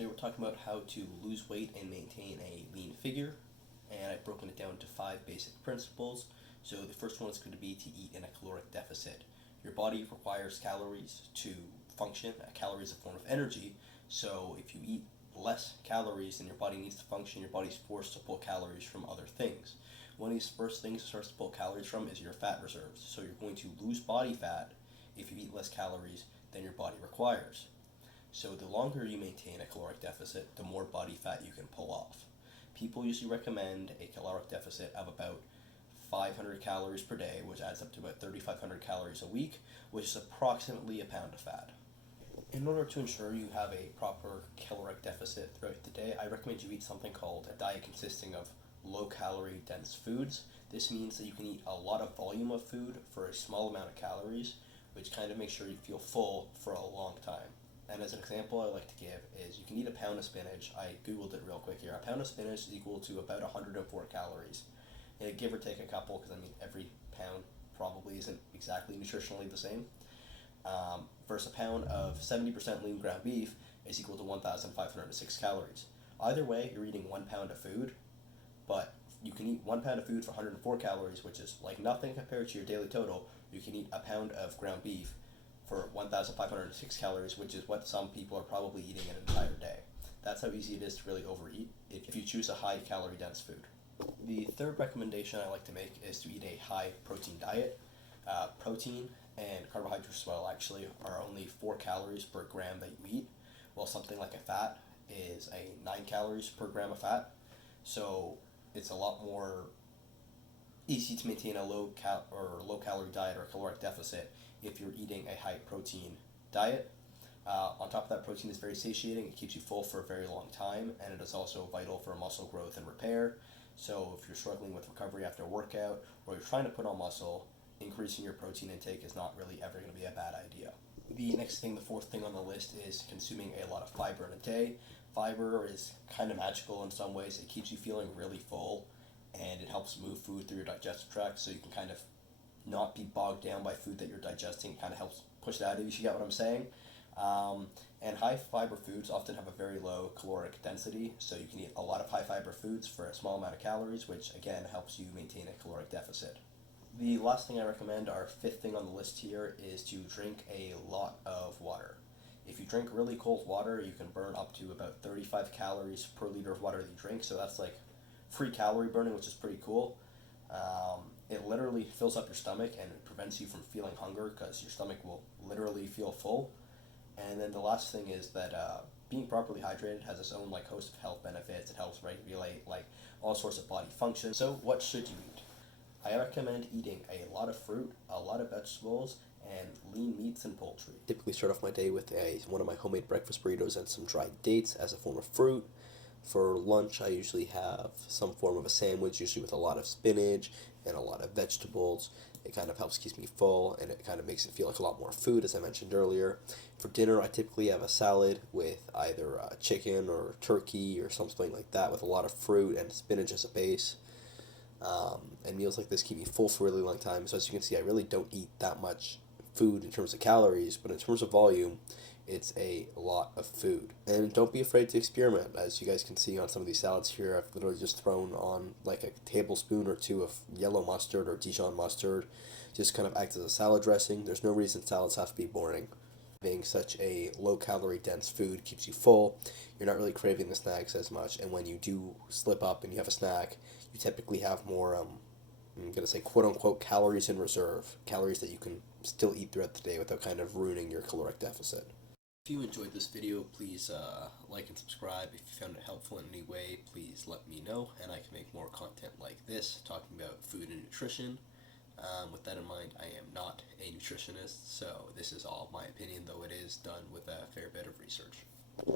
Today we're talking about how to lose weight and maintain a lean figure, and I've broken it down to 5 basic principles. So the first one is going to be to eat in a caloric deficit. Your body requires calories to function. A calorie is a form of energy, so if you eat less calories than your body needs to function, your body's forced to pull calories from other things. One of these first things it starts to pull calories from is your fat reserves. So you're going to lose body fat if you eat less calories than your body requires. So the longer you maintain a caloric deficit, the more body fat you can pull off. People usually recommend a caloric deficit of about 500 calories per day, which adds up to about 3,500 calories a week, which is approximately a pound of fat. In order to ensure you have a proper caloric deficit throughout the day, I recommend you eat something called a diet consisting of low-calorie dense foods. This means that you can eat a lot of volume of food for a small amount of calories, which kind of makes sure you feel full for a long time. And as an example I like to give is you can eat a pound of spinach. I googled it real quick here. A pound of spinach is equal to about 104 calories. And give or take a couple, because I mean every pound probably isn't exactly nutritionally the same. Versus a pound of 70% lean ground beef is equal to 1,506 calories. Either way, you're eating 1 pound of food, but you can eat 1 pound of food for 104 calories, which is like nothing compared to your daily total. You can eat a pound of ground beef for 1,506 calories, which is what some people are probably eating an entire day. That's how easy it is to really overeat if you choose a high calorie dense food. The third recommendation I like to make is to eat a high protein diet. Protein and carbohydrates as well actually are only 4 calories per gram that you eat, while something like a fat is a 9 calories per gram of fat. So it's a lot more easy to maintain a low calorie diet or a caloric deficit if you're eating a high protein diet. On top of that, protein is very satiating. It keeps you full for a very long time, and it is also vital for muscle growth and repair. So if you're struggling with recovery after a workout, or you're trying to put on muscle, increasing your protein intake is not really ever going to be a bad idea. The next thing, the fourth thing on the list, is consuming a lot of fiber in a day. Fiber is kind of magical in some ways. It keeps you feeling really full, and it helps move food through your digestive tract, so you can kind of not be bogged down by food that you're digesting. It kind of helps push that out of you, if you get what I'm saying. And high fiber foods often have a very low caloric density, so you can eat a lot of high fiber foods for a small amount of calories, which again helps you maintain a caloric deficit. The last thing I recommend, our fifth thing on the list here, is to drink a lot of water. If you drink really cold water, you can burn up to about 35 calories per liter of water that you drink, so that's like free calorie burning, which is pretty cool. It literally fills up your stomach and it prevents you from feeling hunger because your stomach will literally feel full. And then the last thing is that being properly hydrated has its own like host of health benefits. It helps regulate like all sorts of body functions. So what should you eat? I recommend eating a lot of fruit, a lot of vegetables, and lean meats and poultry. Typically start off my day with one of my homemade breakfast burritos and some dried dates as a form of fruit. For lunch, I usually have some form of a sandwich, usually with a lot of spinach and a lot of vegetables. It kind of helps keep me full, and it kind of makes it feel like a lot more food, as I mentioned earlier. For dinner, I typically have a salad with either chicken or turkey or something like that, with a lot of fruit and spinach as a base. And meals like this keep me full for a really long time. So as you can see, I really don't eat that much food in terms of calories, but in terms of volume, it's a lot of food. And don't be afraid to experiment. As you guys can see on some of these salads here, I've literally just thrown on like a tablespoon or two of yellow mustard or Dijon mustard, just kind of acts as a salad dressing. There's no reason salads have to be boring. Having such a low calorie dense food keeps you full. You're not really craving the snacks as much, and when you do slip up and you have a snack, you typically have more I'm going to say quote unquote calories in reserve, calories that you can still eat throughout the day without kind of ruining your caloric deficit. If you enjoyed this video, please like and subscribe. If you found it helpful in any way, please let me know, and I can make more content like this, talking about food and nutrition. With that in mind, I am not a nutritionist, so this is all my opinion, though it is done with a fair bit of research.